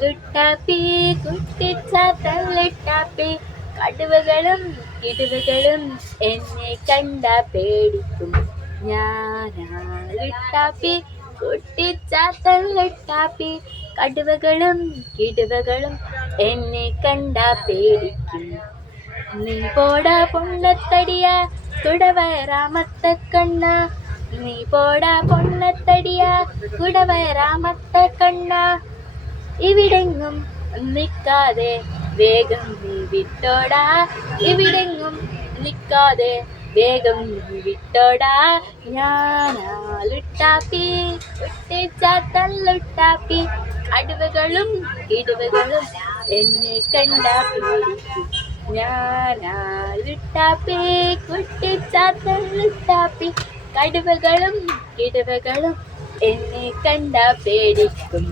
ലുട്ടാപ്പി കുട്ടിച്ചാത്തല്ലുട്ടാപ്പി കടുവകളും കിടുവകളും എന്നെ കണ്ടാ പേടിക്കും. ഞാനാ ലുട്ടാപ്പി കുട്ടിച്ചാത്തല്ലുട്ടാപ്പി കടുവകളും കിടുവകളും എന്നെ കണ്ടാ പേടിക്കും. നീ പോടാ പൊണ്ണത്തടിയ കുടവയറാമത്ത കണ്ണ, നീ പോടാ പൊണ്ണത്തടിയ കുടവയറാമത്ത കണ്ണ, ഇവിടെങ്ങും നിൽക്കാതെ വേഗം നീ വിട്ടോടാ, ഇവിടെങ്ങും നിൽക്കാതെ വേഗം നീ വിട്ടോടാ. ഞാനാ ലുട്ടാപ്പി കുട്ടിച്ചാത്തല്ലുട്ടാപ്പി കടുവകളും കിടുവകളും എന്നെ കണ്ടാ പേടിക്കും. ഞാനാ ലുട്ടാപ്പി കുട്ടിച്ചാത്തല്ലുട്ടാപ്പി കടുവകളും കിടുവകളും എന്നെ കണ്ടാ പേടിക്കും.